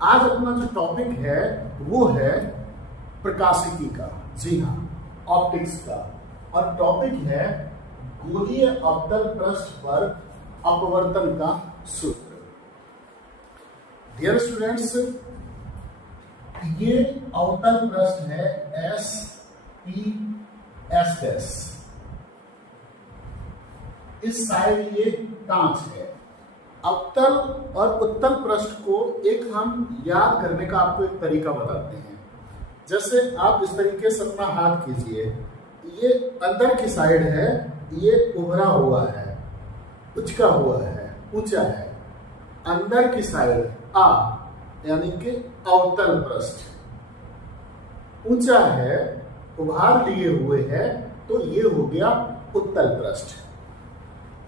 आज अपना जो टॉपिक है वो है प्रकाशिकी का, जी हाँ, ऑप्टिक्स का। और टॉपिक है गोलीय अवतल पृष्ठ पर अपवर्तन का सूत्र। डियर स्टूडेंट्स, ये अवतल पृष्ठ है एस पी एस एस। इस साइड ये कांच है। अवतल और उत्तल पृष्ठ को एक हम याद करने का आपको एक तरीका बताते हैं। जैसे आप इस तरीके से अपना हाथ कीजिए, ये अंदर की साइड है, ये उभरा हुआ है, उचका हुआ है, ऊंचा है। अंदर की साइड आ यानी कि अवतल पृष्ठ, ऊंचा है, उभार लिए हुए है, तो ये हो गया उत्तल पृष्ठ।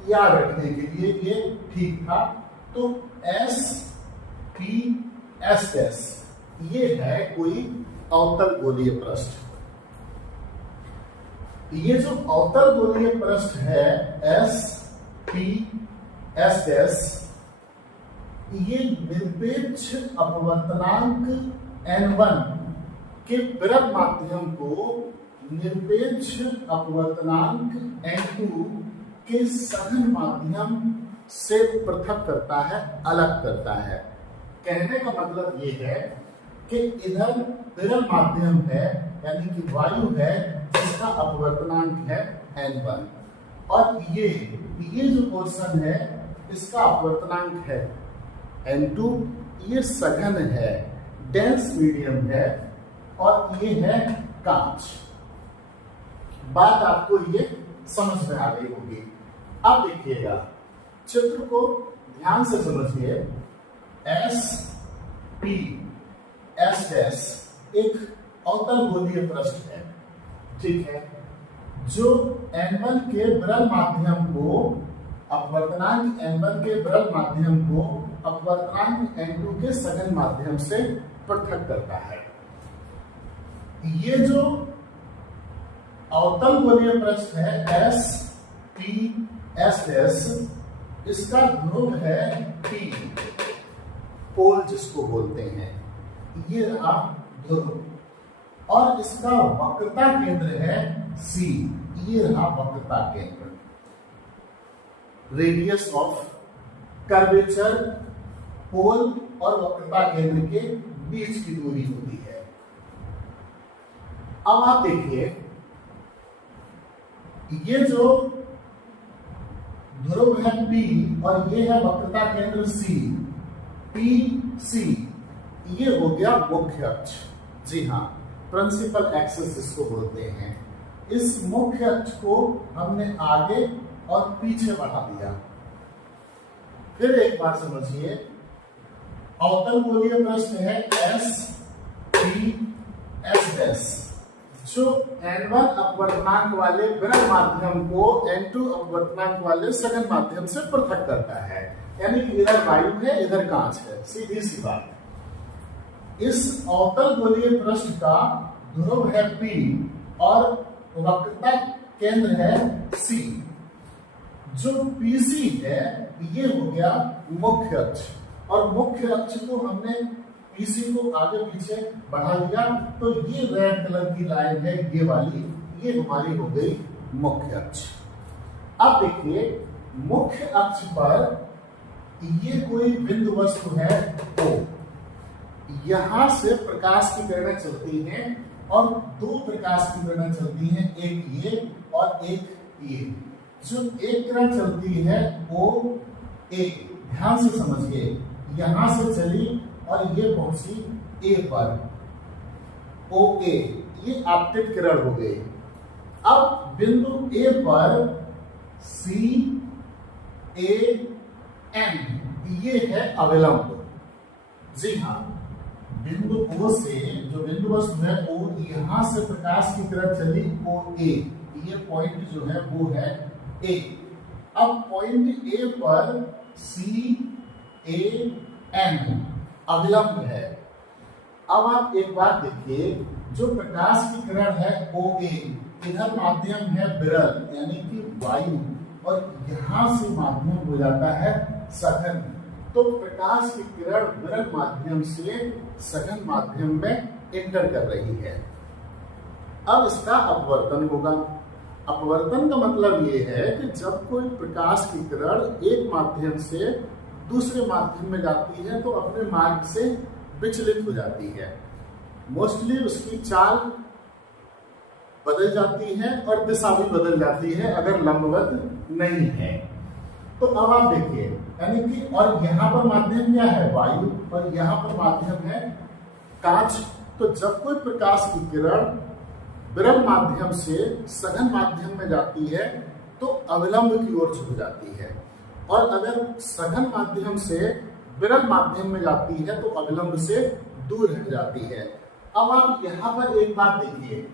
याद रखने के लिए ये ठीक था। तो एस पी एस एस ये है कोई अवतल गोलीय पृष्ठ। ये जो अवतल गोलीय पृष्ठ है एस पी एस एस, ये निरपेक्ष अपवर्तनांक N1 के विरल माध्यम को निरपेक्ष अपवर्तनांक N2 के सघन माध्यम से पृथक करता है, अलग करता है। कहने का मतलब ये है कि इधर विरल माध्यम है यानी कि वायु है जिसका अपवर्तनांक है N1, और ये जो पोर्शन है इसका अपवर्तनांक है N2। ये सघन है, डेंस मीडियम है, और ये है कांच। बात आपको ये समझ में आ गई होगी। अब देखिएगा, चित्र को ध्यान से समझिए। एस पी एस एस एक अवतल गोलीय पृष्ठ है, ठीक है, जो N1 के विरल माध्यम को अपवर्तनांक N1 के विरल माध्यम को अपवर्तनांक N2 के सघन माध्यम से पृथक करता है। ये जो अवतल गोलीय पृष्ठ है एस पी एस एस, इसका ध्रुव है P, पोल जिसको बोलते हैं, ये रहा ध्रुव, और इसका वक्रता केंद्र है C, ये रहा वक्रता केंद्र। रेडियस ऑफ कर्वेचर पोल और वक्रता केंद्र के बीच की दूरी होती है। अब आप देखिए, ये जो ध्रुव है P और ये है वक्रता केंद्र C, PC, ये हो गया मुख्य अक्ष। जी हाँ, प्रिंसिपल एक्सिस इसको बोलते हैं। इस मुख्य अक्ष को हमने आगे और पीछे बढ़ा दिया। फिर एक बात समझिए, अवतल गोलीय पृष्ठ है एस पी एस एस, जो N1 अपवर्तनांक वाले विरल माध्यम को N2 अपवर्तनांक वाले सघन माध्यम से पृथक करता है। यानी कि इधर वायु है, इधर कांच है, सीधी सी बात। इस अवतल गोलीय पृष्ठ का ध्रुव है P और वक्रता केंद्र है C। जो PC है ये हो गया मुख्य अक्ष, और मुख्य अक्ष को हमने PC को आगे पीछे बढ़ा दिया, तो ये रेड कलर की लाइन है, ये वाली, ये हमारी हो गई मुख्य अक्ष। अब देखिए, मुख्य अक्ष पर ये कोई बिंदु वस्तु है O। यहां से प्रकाश की किरणें चलती हैं, और दो प्रकाश की किरणें चलती हैं, एक ये और एक ये। जो एक किरण चलती है O A, ध्यान से समझिए, यहां से चली और ये पहुंची A पर, OA, ये आपतित किरण हो गई। अब बिंदु A पर CAN, ये है अविलंब। जी हाँ, बिंदु O से जो बिंदु वस्तु है O, यहां से प्रकाश की किरण चली OA, ये पॉइंट जो है वो है A। अब पॉइंट A पर CAN अविलंब है। अब आप एक बात देखिए, जो प्रकाश की किरण है OA, इधर माध्यम है विरल यानी कि वायु, और यहां से माध्यम हो जाता है सघन तो प्रकाश की किरण विरल माध्यम से सघन माध्यम में एंटर कर रही है। अब इसका अपवर्तन होगा। अपवर्तन का मतलब ये है कि जब कोई प्रकाश की किरण एक माध्यम से दूसरे माध्यम में जाती है तो अपने मार्ग से विचलित हो जाती है। मोस्टली उसकी चाल बदल जाती है और दिशा भी बदल जाती है अगर लंबवत नहीं है। तो अब आप देखिए, यानी कि और यहाँ पर माध्यम क्या है? वायु, और यहाँ पर माध्यम है कांच। तो जब कोई प्रकाश की किरण विरल माध्यम से सघन माध्यम में जाती है तो अविलंब की ओर झुक जाती है, और अगर सघन माध्यम से विरल माध्यम में जाती है तो अविलंब से दूर हट जाती है। अब आप यहाँ पर एक बात देखिए,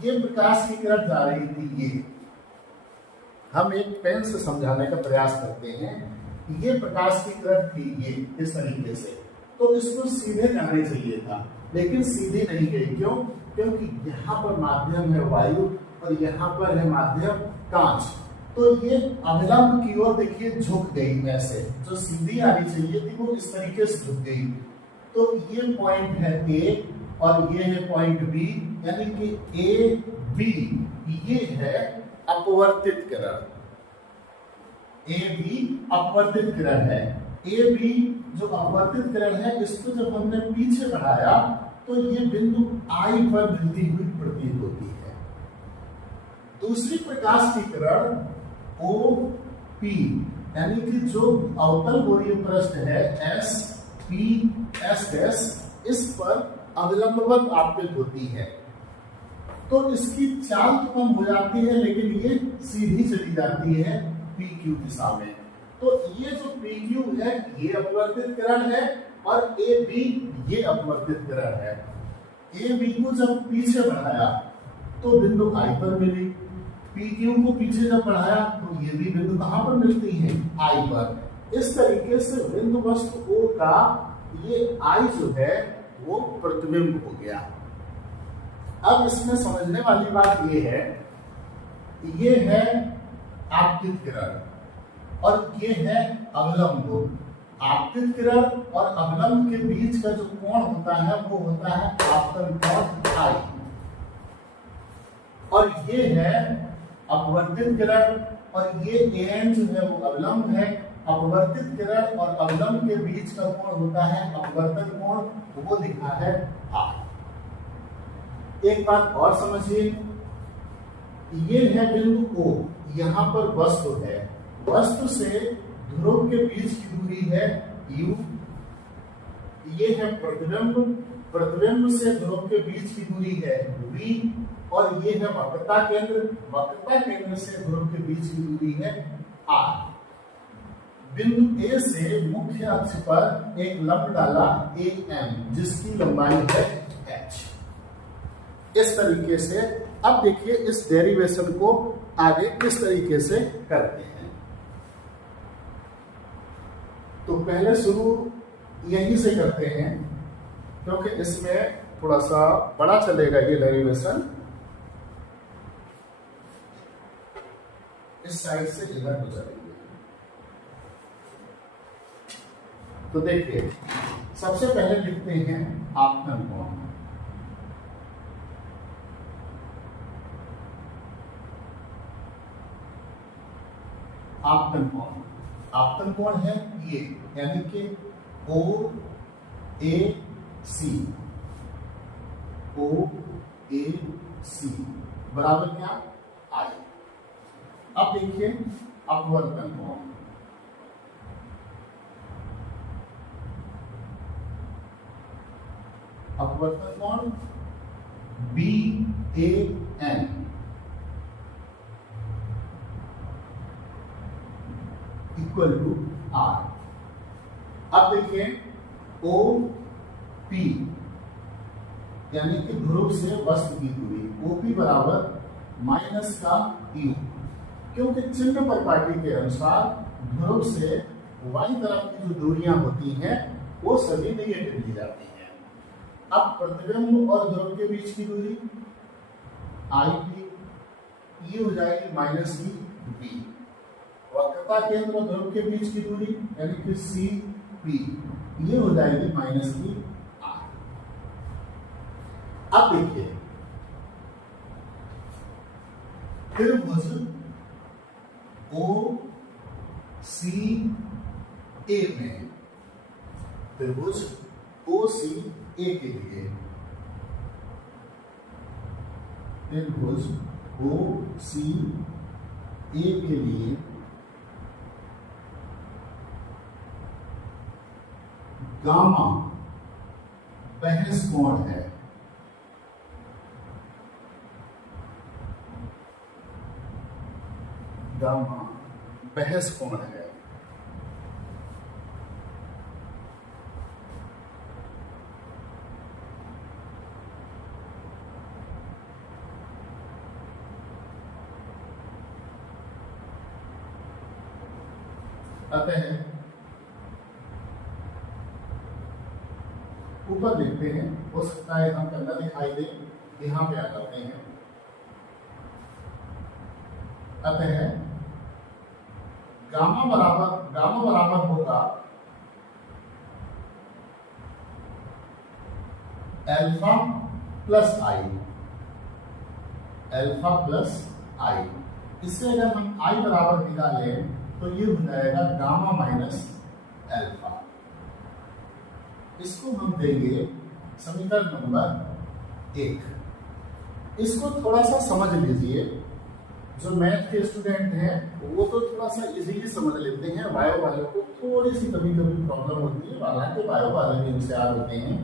ये प्रकाश की किरण जा रही थी, ये हम एक पेन से समझाने का प्रयास करते हैं। ये प्रकाश की किरण थी, ये इस तरीके से, तो इसको सीधे जाने चाहिए था, लेकिन सीधे नहीं गई। क्यों? क्योंकि यहाँ पर माध्यम है वायु और यहाँ पर है माध्यम कांच, तो ये अविलंब की ओर देखिए झुक गई। ऐसे जो सीधी आनी चाहिए थी वो इस तरीके से झुक गई। तो ये पॉइंट है ए और ये है पॉइंट बी, यानी कि ए बी ये है अपवर्तित किरण। ए बी अपवर्तित किरण है। ए बी जो अपवर्तित किरण है, इसको जब हमने पीछे बढ़ाया तो ये बिंदु आई पर मिलती हुई प्रतीत होती है। दूसरी प्रकाश की किरण ओ पी, यानी कि जो अवतल गोलीय पृष्ठ है एस पी एस एस, इस पर अविलंबवत आपतित होती है। तो इसकी चाल तो कम हो जाती है, लेकिन ये सीधी चली जाती है पी क्यू दिशा में। तो ये जो पी क्यू है ये अपवर्तित किरण है, और ए बी ये अपवर्तित किरण है। ए बी को जब पीछे बढ़ाया तो बिंदु आई पर मिली, पी क्यू को पीछे जब बढ़ाया तो ये भी बिंदु कहां पर मिलती है? आई पर। इस तरीके से बिंदु वस्तु ओ का ये आई जो है वो प्रतिबिंब हो गया। अब इसमें समझने वाली बात ये है आपतित किरण और ये है अवलंब। आपतित किरण और अवलंब के बीच का जो कोण होता है वो होता है आपतन कोण आई, और ये है अपवर्तित किरण, और ये एन जो है वो अवलंब है। अपवर्तित किरण और अवलंब के बीच का कोण होता है अपवर्तन कोण, वो लिखा है आर। एक बात और समझिए, ये है बिंदु ओ, यहाँ पर वस्तु है, वस्तु से ध्रुव के बीच की दूरी है u, ये है प्रतिबिंब, प्रतिबिंब से ध्रुव के बीच की दूरी है v, और ये है वक्रता केंद्र, वक्रता केंद्र से ध्रुव के बीच की दूरी है r। बिंदु ए से मुख्य अक्ष पर एक लंब डाला am, जिसकी लंबाई है h। इस तरीके से अब देखिए इस डेरिवेशन को आगे किस तरीके से करते हैं। तो पहले शुरू यहीं से करते हैं, क्योंकि इसमें थोड़ा सा बड़ा चलेगा ये डेरिवेशन। इस साइड से इधर हो जाएंगे। तो देखिए सबसे पहले लिखते हैं आपतन कोण। आपतन कोण, आपतन कोण है ये, यानी कि ओ ए सी, ओ ए सी बराबर क्या? आई। अब देखिए अपवर्तन कोण, अपवर्तन कोण B A N equal to R. अब देखिए ओ पी, यानी कि ध्रुव से वस्तु की दूरी, OP बराबर माइनस का U, क्योंकि चिन्ह परिपाटी के अनुसार ध्रुव से वाई तरफ की जो दूरियां होती हैं वो सभी नेगेटिव ली जाती हैं। अब प्रतिबिंब और ध्रुव के बीच की दूरी IP, ये हो जाएगी माइनस की B। वक्रता केंद्र और ध्रुव के बीच की दूरी यानी कि C, पी, ये हो जाएगी माइनस की आर। अब देखिए त्रिभुज ओ सी ए में, त्रिभुज ओ सी ए के लिए, त्रिभुज ओ सी ए के लिए गामा बहस कोण है, गामा बहस कोण है। अतः ऊपर देखते हैं, हो सकता है हम कंधा दिखाई दे, यहां पे आ जाते हैं। अतः गामा बराबर होगा अल्फा प्लस आई, अल्फा प्लस आई। इससे अगर हम आई बराबर निकालें तो ये हो जाएगा गामा माइनस अल्फा। इसको हम देंगे समीकरण नंबर 1। इसको थोड़ा सा समझ लीजिए, जो मैथ के स्टूडेंट हैं वो तो थोड़ा सा इजीली समझ लेते हैं, बायो वालों को थोड़ी सी कभी कभी प्रॉब्लम होती है, हालांकि बायो वाले भी होशियार होते हैं।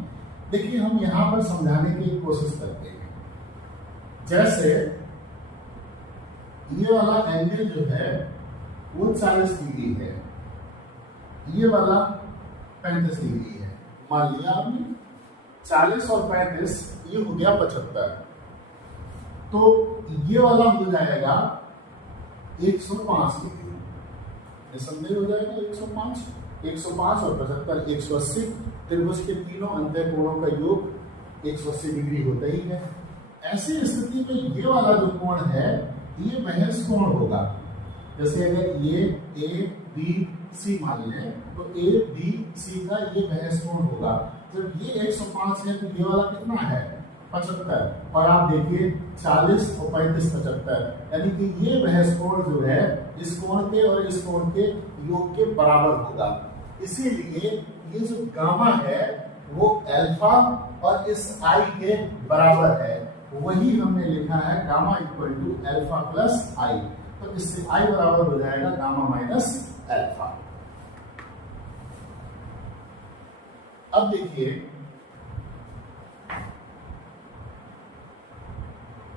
देखिए हम यहाँ पर समझाने की कोशिश करते हैं। जैसे ये वाला एंगल जो है वो 40 डिग्री है, ये वाला 35 डिग्री है। मान लिया आपने 40 और 35, ये हो गया 75, तो ये वाला हो जाएगा 105 डिग्री, निसंदेह हो जाएगा 105 और 75 180। त्रिभुज के तीनों अंतः कोणों का योग 180 डिग्री होता ही है। ऐसी स्थिति में ये वाला जो कोण है ये बहस कोण होगा। जैसे अगर ये ए बी सी मान लें तो ए बी सी का ये बहस कोण होगा। जब ये 105 है तो ये वाला कितना है 75, और आप देखिए 40 और 35 75, यानी कि ये बहस कोण जो है इस कोण के और इस कोण के योग के बराबर होगा। इसीलिए ये जो गामा है वो अल्फा और इस आई के बराबर है, वही हमने लिखा है gamma equal to alpha plus I. तो इससे आई बराबर हो जाएगा गामा माइनस अल्फा। अब देखिए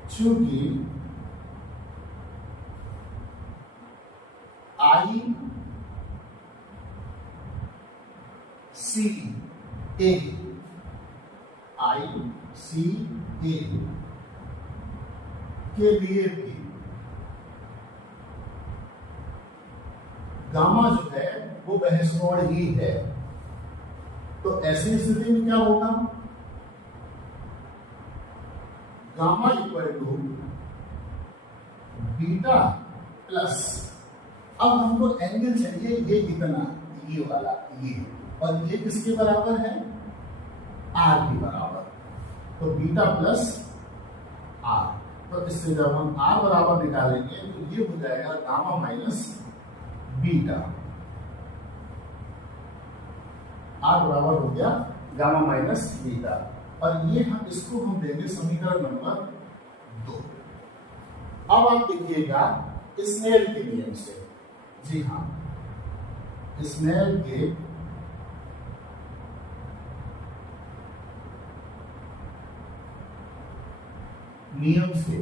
चूंकि आई सी ए के लिए भी गामा जो है वो बहस कोण ही है, तो ऐसी स्थिति में क्या होगा, gamma equal to beta plus, अब हमको एंगल चाहिए ये इतना, ये वाला ये, और ये किसके बराबर है आर के बराबर, तो बीटा प्लस आर। तो इससे जब हम आर बराबर निकालेंगे तो ये हो जाएगा गामा माइनस बीटा, आर बराबर हो गया गामा माइनस बीटा, और ये हम इसको हम देंगे समीकरण नंबर 2। अब आप देखिएगा स्नेल के नियम से, जी हाँ स्नेल के नियम से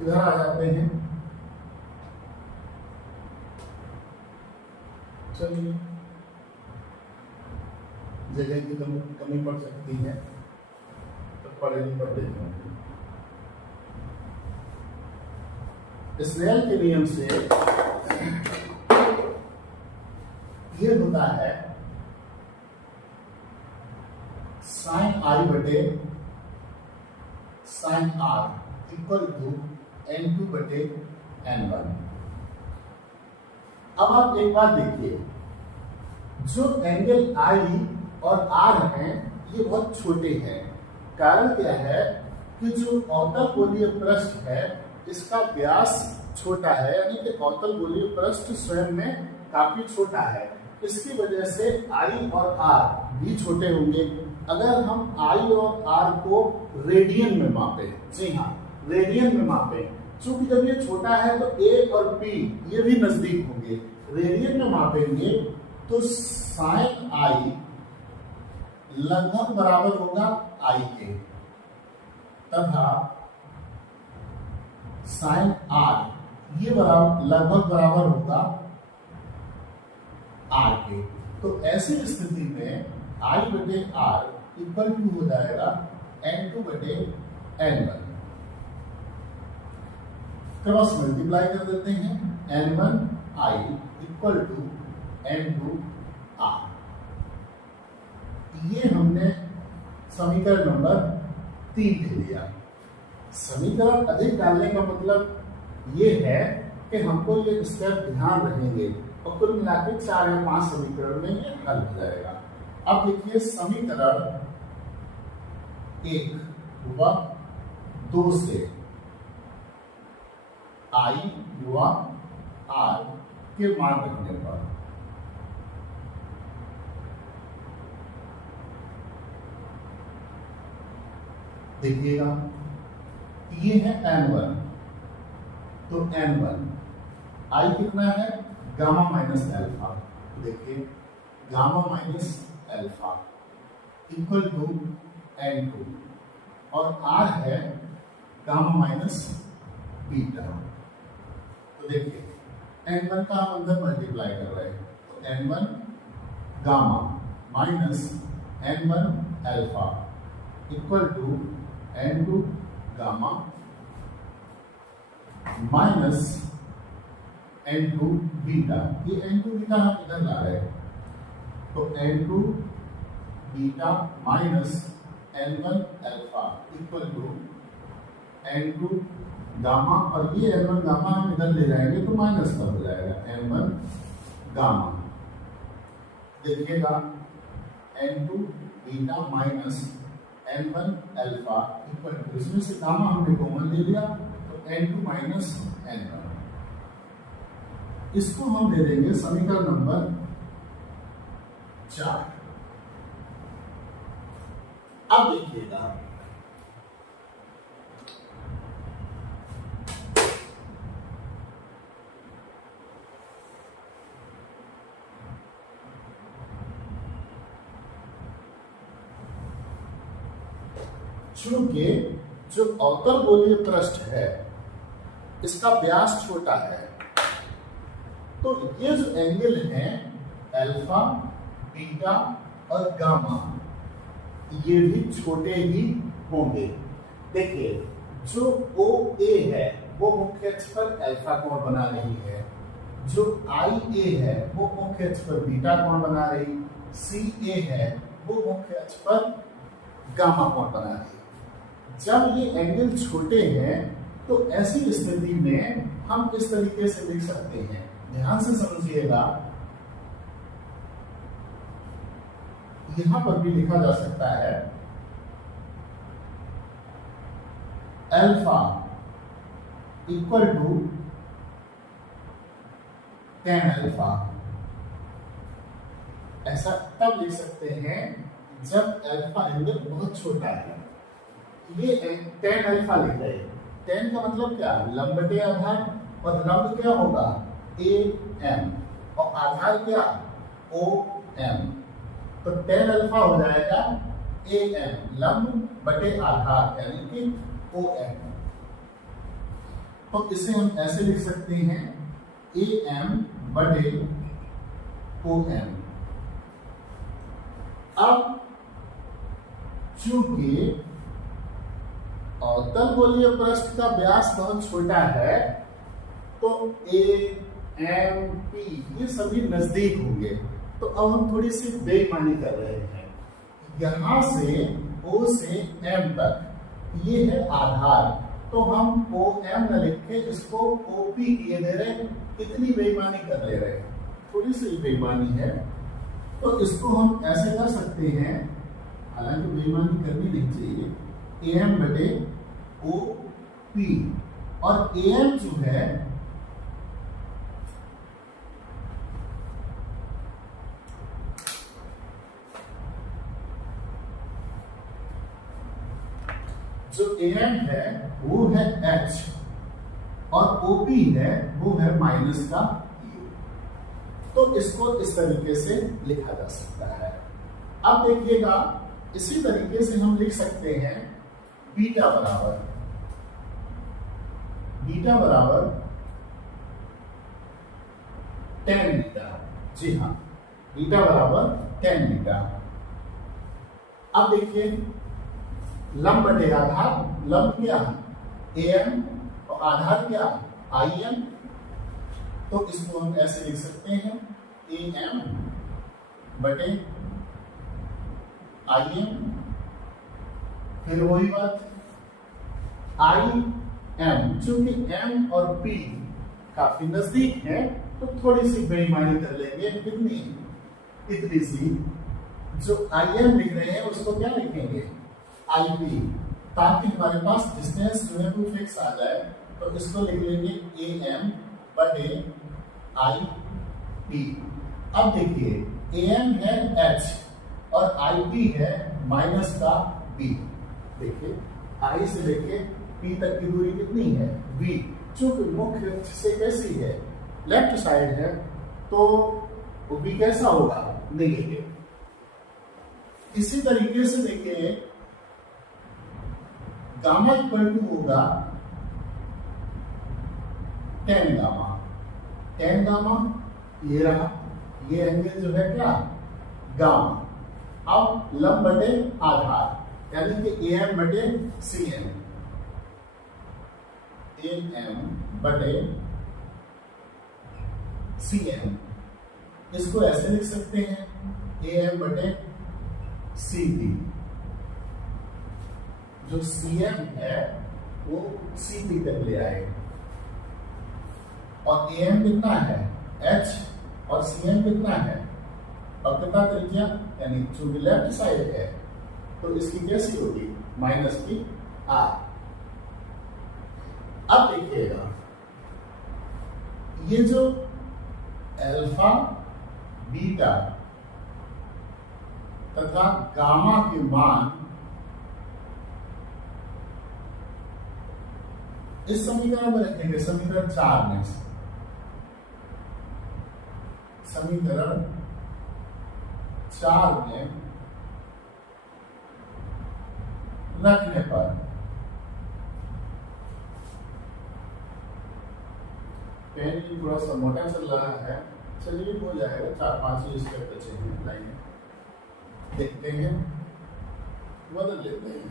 इधर आ जाते हैं। चलिए जगह की कमी पड़ सकती है तो पढ़ेंगे पढ़ते हैं। स्नेल के नियम से ये होता है साइन आई बटे sign are equal to N2 बटे N1। अब आप एक बात देखिए, जो एंगल आई और आर हैं ये बहुत छोटे हैं। कारण क्या है कि जो अवतल गोलीय पृष्ठ है इसका व्यास छोटा है, यानी कि अवतल गोलीय पृष्ठ स्वयं में काफी छोटा है। इसकी वजह से आई और आर भी छोटे होंगे। अगर हम आई और आर को रेडियन में मापें, जी हाँ रेडियन में मापें, चूंकि जब ये छोटा है तो ए और पी ये भी नजदीक होंगे। रेडियन में मापेंगे तो साइन आई लगभग बराबर होगा आई के, तथा साइन आर ये लगभग बराबर होगा आर के। तो ऐसी स्थिति में आई बटे आर इक्वल टू हो जाएगा N2 बटे N1। क्रॉस मल्टीप्लाई कर देते हैं, N1 I equal to N2 are. ये हमने समीकरण नंबर 3 ले लिया। समीकरण अधिक डालने का मतलब ये है कि हमको ये स्टेप ध्यान रहेंगे और कुल मिलाकर 4 या 5 समीकरण में ये हल हो जाएगा। अब देखिए समीकरण 1 व 2 से आई व आर के मान रखने पर देखिएगा ये है N1, तो N1 आई कितना है गामा माइनस अल्फा। देखिए gamma minus alpha equal to N2 और R है गामा माइनस बीटा। तो देखिए N1 का हम अंदर मल्टीप्लाई कर रहे हैं, तो N1 gamma minus N1 alpha equal to N2 gamma minus N2 beta. ये N2 बीटा हम इधर ला रहे हैं, तो N2 beta minus N1 alpha equal to N2 gamma, और ये N1 गामा हम इधर ले जाएंगे तो माइनस का हो जाएगा N1 गामा। देखिएगा N2 beta minus N1 alpha equal to, इसमें से गामा हमने कॉमन ले लिया तो N2 माइनस N1। इसको हम दे देंगे समीकरण नंबर 4। अब देखिएगा चूंकि जो अवतल गोलीय पृष्ठ है इसका व्यास छोटा है, तो ये जो एंगल है अल्फा, बीटा और गामा ये भी छोटे ही होंगे। देखिए जो OA है वो मुख्य अक्ष पर अल्फा कोण बना रही है, जो IA है वो मुख्य अक्ष पर बीटा कोण बना रही, CA है वो मुख्य अक्ष पर गामा कोण बना रही। जब ये एंगल छोटे हैं तो ऐसी स्थिति में हम इस तरीके से लिख सकते हैं, ध्यान से समझिएगा। यहां पर भी लिखा जा सकता है alpha equal to tan alpha. ऐसा तब लिख सकते हैं जब अल्फा एंगल बहुत छोटा है। ये tan अल्फा लिख रहे हैं, tan का मतलब क्या, लंब बटे आधार, और लंब क्या होगा AM और आधार क्या OM, तो tan अल्फा हो जाएगा AM लंब बटे आधार यानी कि OM। तो इसे हम ऐसे लिख सकते हैं AM बटे OM। अब चूंकि अवतल गोलीय पृष्ठ का व्यास बहुत छोटा है तो A, M, P ये सभी नजदीक होंगे। तो अब हम थोड़ी सी बेईमानी कर रहे हैं, यहां से O से M तक ये है आधार, तो हम OM न लिख के इसको OP किए दे रहे हैं। कितनी बेईमानी कर ले रहे हैं। थोड़ी सी बेईमानी है, तो इसको हम ऐसे कर सकते हैं, हालांकि बेईमानी करनी नहीं चाहिए, AM बटे OP, और AM जो है जो AM है वो है H, और OP है वो है माइनस का U। तो इसको इस तरीके से लिखा जा सकता है। अब देखिएगा, इसी तरीके से हम लिख सकते हैं बीटा बराबर tan बीटा। जी हाँ, बीटा बराबर tan बीटा। अब देखिए, लंब बटे आधार, लंब क्या AM और आधार क्या IM, तो इसको हम ऐसे लिख सकते हैं AM बटे IM, फिर वही बात IM, चूंकि M और P काफी नजदीक है तो थोड़ी सी बेईमानी कर लेंगे, कितनी, इतनी सी, जो IM लिख रहे हैं उसको क्या लिखेंगे IP, ताकि हमारे पास डिस्टेंस जो है वो फिक्स आ जाए, तो इसको लिख लेंगे AM बटे IP। अब देखिए, AM है H और IP है माइनस का B। देखिए, I से लेके P तक की दूरी कितनी है V, चूंकि मुख्य अक्ष से कैसी है, लेफ्ट साइड है, तो V कैसा होगा, नेगेटिव। इसी तरीके से देखिए, गामा इक्वल टू होगा tan गामा। tan गामा ये रहा, ये एंगल जो है क्या, गामा। अब लंब बटे आधार, यानी कि AM बटे CM, AM बटे CM, इसको ऐसे लिख सकते हैं AM बटे CP। जो CM है वो CP तक ले आए, और AM कितना है H, और CM कितना है, और कितना त्रिज्या, यानी चूंकि लेफ्ट साइड है तो इसकी कैसी होगी, माइनस की R। अब देखिएगा, ये जो अल्फा, बीटा तथा गामा के मान इस समीकरण में रखेंगे, समीकरण 4 में, समीकरण 4 में रखने पर पेन थोड़ा सा मोटा चल रहा है, चलिए हो जाएगा, 4-5 स्टेप बचे हैं लाइन, देखते हैं, बदल लेते हैं।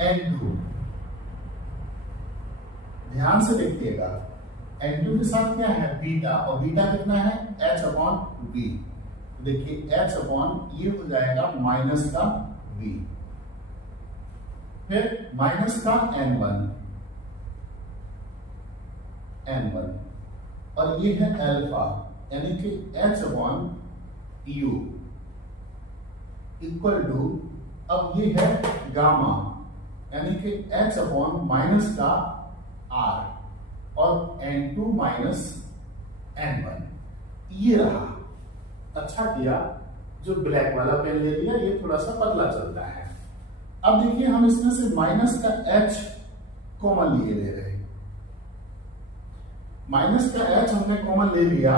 N2, ध्यान से देखिएगा, N2 के साथ क्या है, बीटा, और बीटा कितना है H/V। देखिए H/ ये हो जाएगा माइनस का V, फिर माइनस का N1, और ये है अल्फा, यानी कि H/U इक्वल टू, अब ये है गामा, यानी कि H/ माइनस का R, और N2 माइनस N1, ये रहा। अच्छा किया जो ब्लैक वाला पेन ले लिया, ये थोड़ा सा पतला चलता है। अब देखिए, हम इसमें से माइनस का H कॉमन लिए ले रहे हैं, माइनस का H हमने कॉमन ले लिया,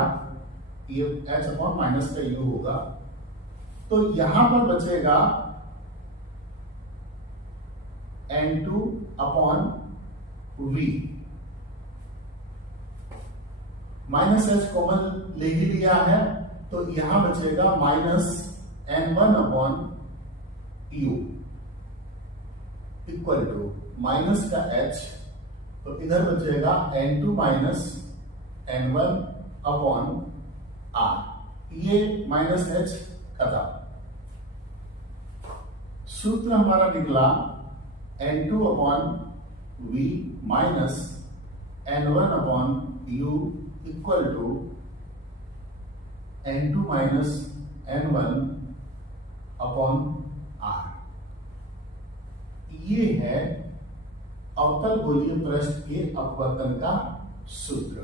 ये H/ माइनस का U होगा, तो यहां पर बचेगा N2/V, माइनस H कॉमन ले ही लिया है, तो यहां बचेगा minus N1/U equal to minus का H, तो इधर बचेगा N2 माइनस N1/R, ये माइनस H खत्म। सूत्र हमारा निकला N2/V minus N1/U equal to n2 minus n1 upon r। ये है अवतल गोलीय पृष्ठ के अपवर्तन का सूत्र।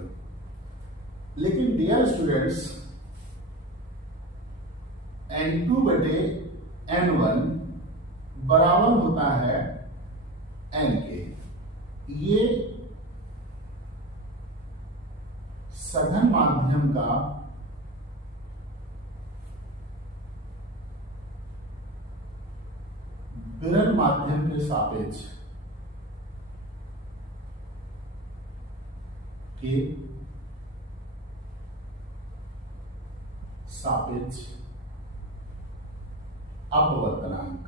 लेकिन डियर स्टूडेंट्स, n2 बटे n1 बराबर होता है n के। ये सघन माध्यम का विरल माध्यम के सापेक्ष अपवर्तनांक,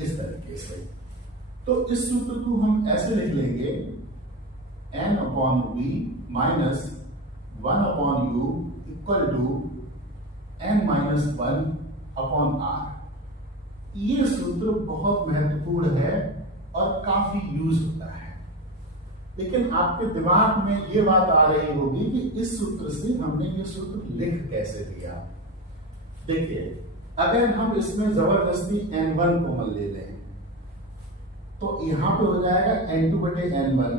इस तरीके से। तो इस सूत्र को हम ऐसे लिख लेंगे, n upon v minus 1 upon u equal to n minus 1 upon r। ये सूत्र बहुत महत्वपूर्ण है और काफी यूज होता है। लेकिन आपके दिमाग में ये बात आ रही होगी कि इस सूत्र से हमने ये सूत्र लिख कैसे दिया। देखिए, अगर हम इसमें जबरदस्ती n1 कॉमन ले लें तो यहां पे हो जाएगा n2 बटे n1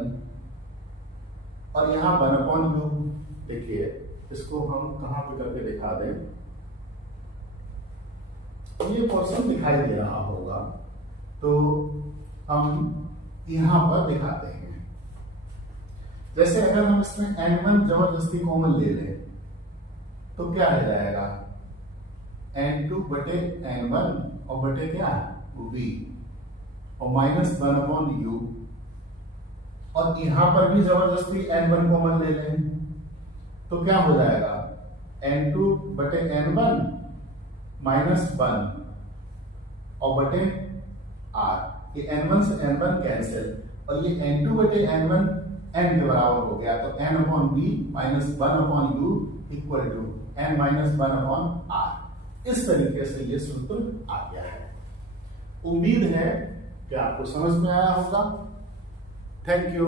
और यहां 1 अपॉन u। देखिए, इसको हम कहां पे करके दिखा दें, ये पोर्शन दिखाई दे रहा होगा तो हम यहां पर दिखाते हैं। जैसे अगर हम इसमें n1 जबरदस्ती कॉमन ले लें तो क्या रह जाएगा, n2 बटे n1 और बटे क्या v और माइनस 1 अपॉन u। और यहां पर भी जबरदस्ती n1 कॉमन ले लें तो क्या हो जाएगा, n2 बटे n1 माइनस 1 और बटे r। ये n1 से n1 कैंसिल और ये n2 बटे n1 n के बराबर हो गया, तो n upon b minus 1 upon u equal to n minus 1 upon r। इस तरीके से ये सूत्र आ गया है। उम्मीद है कि आपको समझ में आया होगा। Thank you.